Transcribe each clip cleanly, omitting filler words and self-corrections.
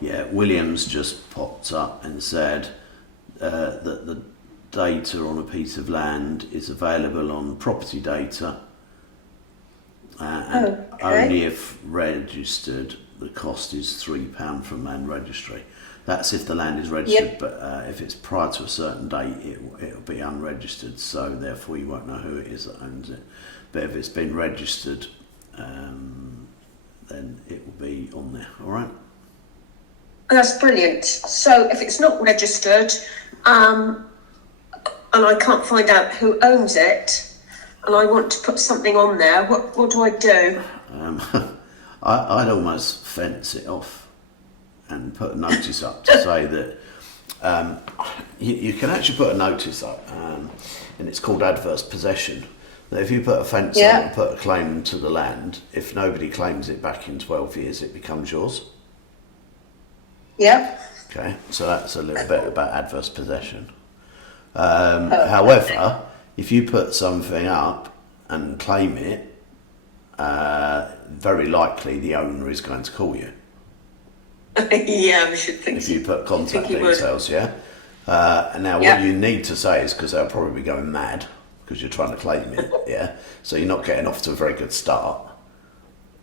Yeah, Williams just popped up and said that the data on a piece of land is available on property data, and only if registered, the cost is £3 from land registry. That's if the land is registered, but if it's prior to a certain date, it'll be unregistered, so therefore you won't know who it is that owns it. But if it's been registered, then it will be on there. All right. That's brilliant. So if it's not registered, and I can't find out who owns it, and I want to put something on there, what do I do? I'd almost fence it off and put a notice up to say that you can actually put a notice up, and it's called adverse possession. That if you put a fence on and put a claim to the land, if nobody claims it back in 12 years, it becomes yours. Yeah. Okay, so that's a little bit about adverse possession. However, if you put something up and claim it, very likely the owner is going to call you. Yeah, I should think if so. you put contact details, yeah. Now, what you need to say is, because they'll probably be going mad because you're trying to claim it, yeah. So you're not getting off to a very good start.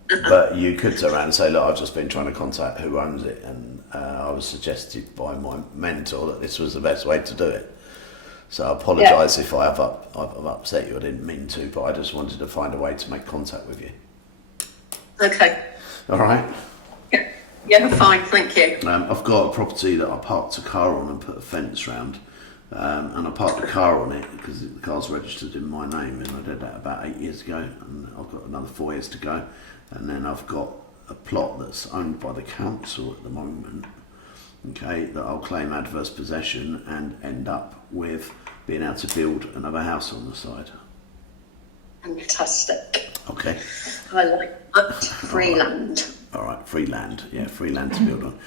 But you could turn around and say, look, I've just been trying to contact who owns it, and I was suggested by my mentor that this was the best way to do it. So I apologise if I've upset you. I didn't mean to, but I just wanted to find a way to make contact with you. Okay. All right. Yeah, fine, thank you. I've got a property that I parked a car on and put a fence round, and I parked the car on it because the car's registered in my name, and I did that about 8 years ago, and I've got another 4 years to go. And then I've got a plot that's owned by the council at the moment, okay, that I'll claim adverse possession and end up with being able to build another house on the side. Fantastic. Okay. I like that. Free land. All right, free land. Yeah, free land to build on.